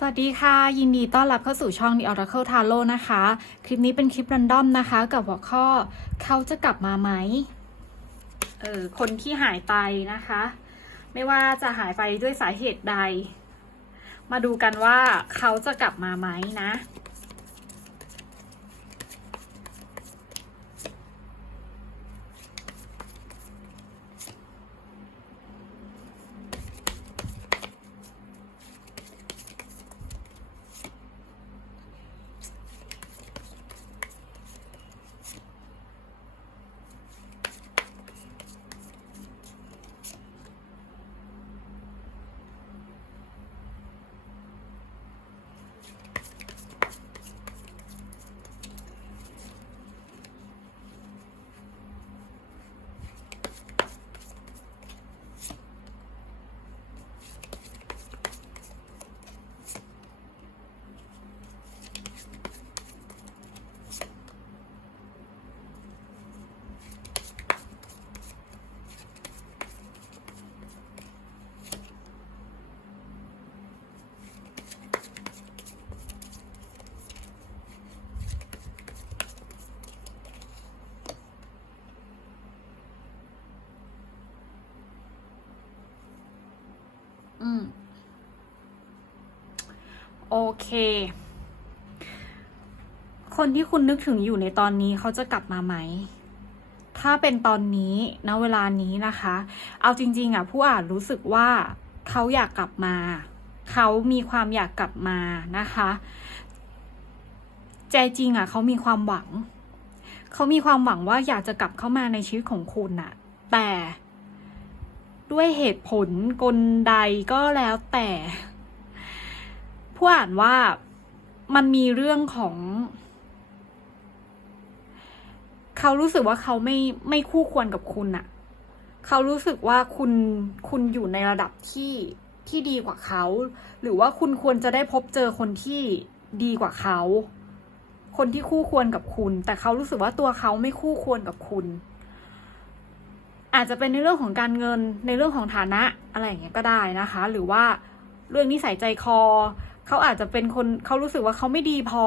สวัสดีค่ะ ยินดีต้อนรับเข้าสู่ช่อง The Oracle Tarot นะคะ คลิปนี้เป็นคลิปรันดอมนะคะ กับหัวข้อเขาจะกลับมาไหมเออคนที่หายไปนะคะ ไม่ว่าจะหายไปด้วยสาเหตุใด มาดูกันว่าเขาจะกลับมาไหมนะ อืม โอเค คนที่คุณนึกถึงอยู่ในตอนนี้เขาจะกลับมาไหม ถ้าเป็นตอนนี้ณเวลานี้นะคะ เอาจริง ๆอะผู้อ่านรู้สึกว่าเขาอยากกลับมา เขามีความอยากกลับมานะคะ ใจจริงอะเขามีความหวัง เขามีความหวังว่าอยากจะกลับเข้ามาในชีวิตของคุณน่ะ แต่ด้วยเหตุผลกลใดก็แล้วแต่ ผู้อ่านว่ามันมีเรื่องของ เขารู้สึกว่าเขาไม่ไม่คู่ควรกับคุณอะเขารู้สึกว่าคุณคุณอยู่ในระดับที่ที่ดีกว่าเขา หรือว่าคุณควรจะได้พบเจอคนที่ดีกว่าเขา คนที่คู่ควรกับคุณ แต่เขารู้สึกว่าตัวเขาไม่คู่ควรกับคุณ อาจจะเป็นในเรื่องของการเงินในเรื่องของฐานะอะไรอย่างเงี้ยก็ได้นะคะ หรือว่าเรื่องนิสัยใจคอ เขาอาจจะเป็นคนเขารู้สึกว่าเขาไม่ดีพอ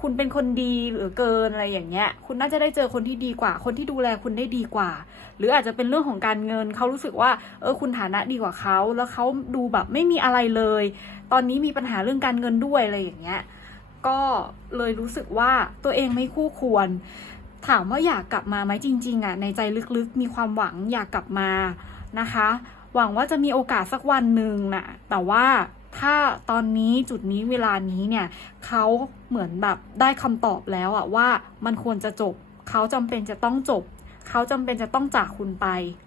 คุณเป็นคนดีหลือเกินอะไรอย่างเงี้ย คุณน่าจะได้เจอคนที่ดีกว่า คนที่ดูแลคุณได้ดีกว่า หรืออาจจะเป็นเรื่องของการเงิน เขารู้สึกว่า เออคุณฐานะดีกว่าเขาแล้วเขาดูแบบไม่มีอะไรเลย ตอนนี้มีปัญหาเรื่องการเงินด้วยอะไรอย่างเงี้ย ก็เลยรู้สึกว่าตัวเองไม่คู่ควร ถามว่าอยากกลับมาไหมจริง ๆอะในใจลึกๆ มีความหวังอยากกลับมานะคะ หวังว่าจะมีโอกาสสักวันหนึ่งน่ะแต่ว่า ถ้าตอนนี้จุดนี้เวลานี้เนี่ยเขาเหมือนแบบได้คำตอบแล้วอะว่ามันควรจะจบเขาจำเป็นจะต้องจบเขาจำเป็นจะต้องจากคุณไป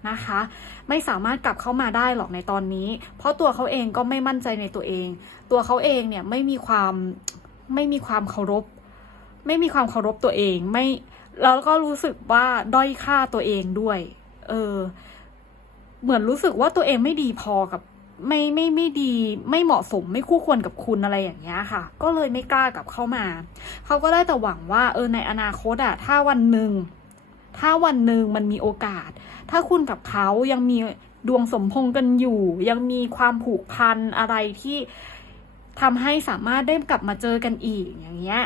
นะคะ ไม่สามารถกลับเข้ามาได้หรอกในตอนนี้ เพราะตัวเขาเองก็ไม่มั่นใจในตัวเอง ตัวเขาเองเนี่ยไม่มีความไม่มีความเคารพ ไม่มีความเคารพตัวเองไม่แล้วก็รู้สึกว่าด้อยค่าตัวเองด้วย เออ เหมือนรู้สึกว่าตัวเองไม่ดีพอกับ ไม่ไม่ไม่ดีไม่เหมาะสมไม่คู่ควรกับคุณอะไรอย่างเงี้ยค่ะ ก็เลยไม่กล้ากลับเข้ามา เขาก็ได้แต่หวังว่า เออในอนาคตอะถ้าวันหนึ่งถ้าวันหนึ่งมันมีโอกาส ถ้าคุณกับเขายังมีดวงสมพงกันอยู่ ยังมีความผูกพันอะไรที่ทำให้สามารถได้กลับมาเจอกันอีกอย่างเงี้ย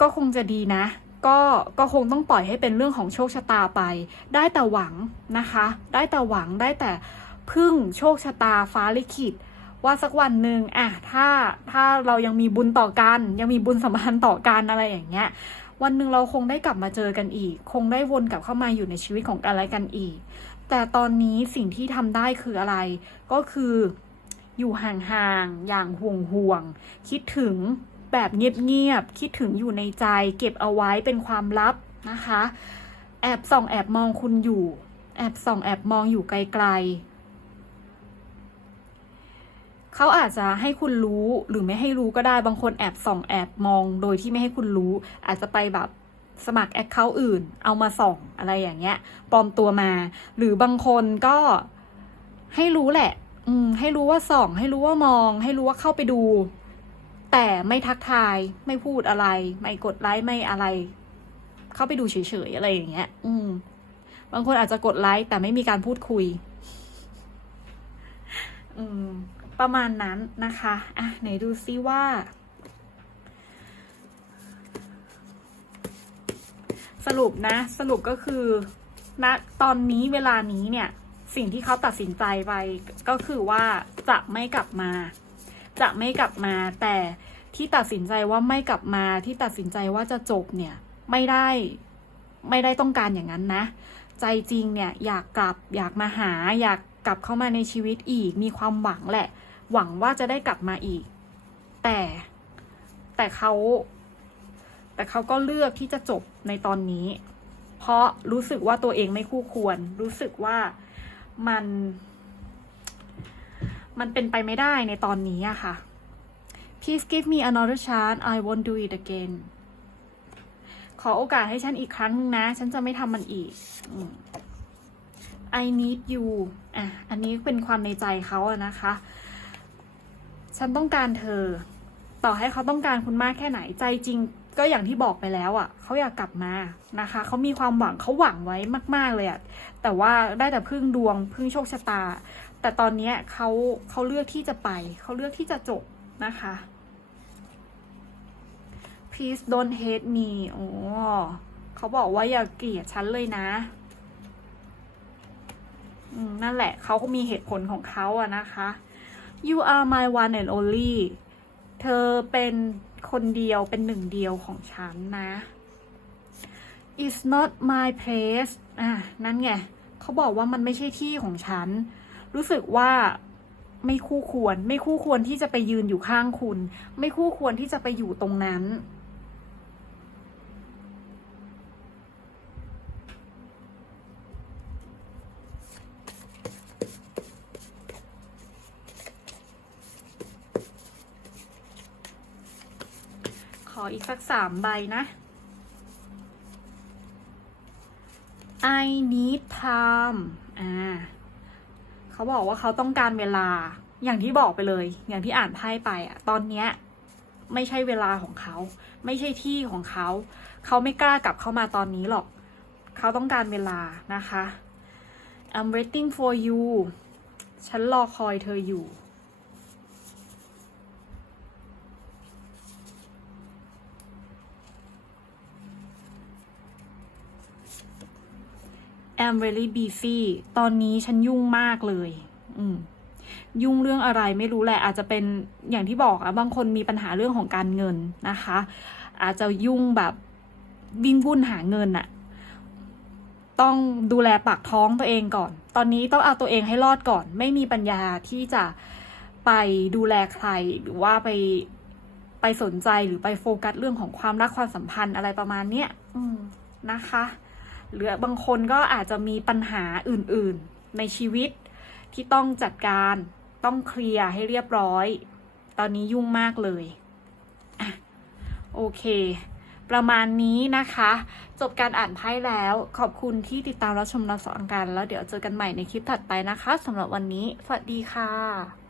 ก็คงจะดีนะ ก็ก็คงต้องปล่อยให้เป็นเรื่องของโชคชะตาไป ได้แต่หวังนะคะ ได้แต่หวังได้แต่ พึ่งโชคชะตาฟ้าลิขิตว่าสักวันหนึ่งอะถ้าถ้าเรายังมีบุญต่อกัน ยังมีบุญสัมพันธ์ต่อกันอะไรอย่างเงี้ย วันหนึ่งเราคงได้กลับมาเจอกันอีก คงได้วนกลับเข้ามาอยู่ในชีวิตของกันและกันอีก แต่ตอนนี้สิ่งที่ทำได้คืออะไร ก็คืออยู่ห่างๆ อย่างห่วงๆคิดถึงแบบเงียบๆ คิดถึงอยู่ในใจ เก็บเอาไว้เป็นความลับนะคะ แอบส่องแอบมองคุณอยู่ แอบส่องแอบมองอยู่ไกลๆ เขาอาจจะให้คุณรู้หรือไม่ให้รู้ก็ได้บางคนแอบส่องแอบมองโดยที่ไม่ให้คุณรู้ อาจจะไปแบบสมัครแอคเคาท์อื่น เอามาส่องอะไรอย่างเงี้ยปลอมตัวมา หรือบางคนก็ให้รู้แหละ อืม ให้รู้ว่าส่อง ให้รู้ว่ามอง ให้รู้ว่าเข้าไปดู แต่ไม่ทักทายไม่พูดอะไร ไม่กดไลค์ไม่อะไร เข้าไปดูเฉยๆอะไรอย่างเงี้ย อืม บางคนอาจจะกดไลค์แต่ไม่มีการพูดคุย อืม ประมาณนั้นนะคะอะไหนดูซิว่า สรุปนะ สรุปก็คือณตอนนี้เวลานี้เนี่ย สิ่งที่เขาตัดสินใจไปก็คือว่าจะไม่กลับมา จะไม่กลับมา แต่ที่ตัดสินใจว่าไม่กลับมาที่ตัดสินใจว่าจะจบเนี่ย ไม่ได้ไม่ได้ต้องการอย่างนั้นนะ ใจจริงเนี่ยอยากกลับอยากมาหาอยากกลับเข้ามาในชีวิตอีกมีความหวังแหละ หวังว่าจะได้กลับมาอีก แต่แต่เขา แต่เขาก็เลือกที่จะจบในตอนนี้ เพราะรู้สึกว่าตัวเองไม่คู่ควร รู้สึกว่ามัน มันเป็นไปไม่ได้ในตอนนี้อะค่ะ Please give me another chance I won't do it again ขอโอกาสให้ฉันอีกครั้งนึงนะ ฉันจะไม่ทำมันอีก I need you อะ อันนี้เป็นความในใจเขาอะนะคะ ฉันต้องการเธอ ต่อให้เขาต้องการคุณมากแค่ไหนใจจริง ก็อย่างที่บอกไปแล้วอะ่ะเขาอยากกลับมานะคะเขามีความหวังเขาหวังไว้มาก ๆเลยอะ่ะแต่ว่าได้แต่พึ่งดวงพึ่งโชคชะตา แต่ตอนนี้เขาเขาเลือกที่จะไปเขาเลือกที่จะจบนะคะ please don't hate me โอ้เขาบอกว่าอย่าเกลียดฉันเลยนะนั่นแหละเขาก็มีเหตุผลของเขาอะนะคะ you are my one and only เธอเป็นคนเดียวเป็นหนึ่งเดียวของฉันนะ it's not my place อะนั่นไงเขาบอกว่ามันไม่ใช่ที่ของฉัน รู้สึกว่าไม่คู่ควร ไม่คู่ควรที่จะไปยืนอยู่ข้างคุณ ไม่คู่ควรที่จะไปอยู่ตรงนั้น ข ออีกสักสามใบนะ I need time อ่าเขาบอกว่าเขาต้องการเวลาอย่างที่บอกไปเลย อย่างที่อ่านไพ่ไปอะตอนเนี้ยไม่ใช่เวลาของเขา ไม่ใช่ที่ของเขา เขาไม่กล้ากลับเข้ามาตอนนี้หรอก เขาต้องการเวลานะคะ I'm waiting for you ฉันรอคอยเธออยู่ am very busy ตอนนี้ฉันยุ่งมากเลย อืม ยุ่งเรื่องอะไรไม่รู้แหละ อาจจะเป็นอย่างที่บอกอะบางคนมีปัญหาเรื่องของการเงินนะคะ อาจจะยุ่งแบบวิ่งวุ่นหาเงินอะต้องดูแลปากท้องตัวเองก่อน ตอนนี้ต้องเอาตัวเองให้รอดก่อน ไม่มีปัญญาที่จะไปดูแลใคร หรือว่าไปไปสนใจหรือไปโฟกัสเรื่องของความรักความสัมพันธ์อะไรประมาณเนี้ยนะคะ หรือบางคนก็อาจจะมีปัญหาอื่นๆในชีวิตที่ต้องจัดการต้องเคลียร์ให้เรียบร้อย ตอนนี้ยุ่งมากเลยอโอเค ประมาณนี้นะคะ จบการอ่านไพ่แล้ว ขอบคุณที่ติดตามรับชมรับฟังกันแล้วเดี๋ยวเจอกันใหม่ในคลิปถัดไปนะคะสำหรับวันนี้ สวัสดีค่ะ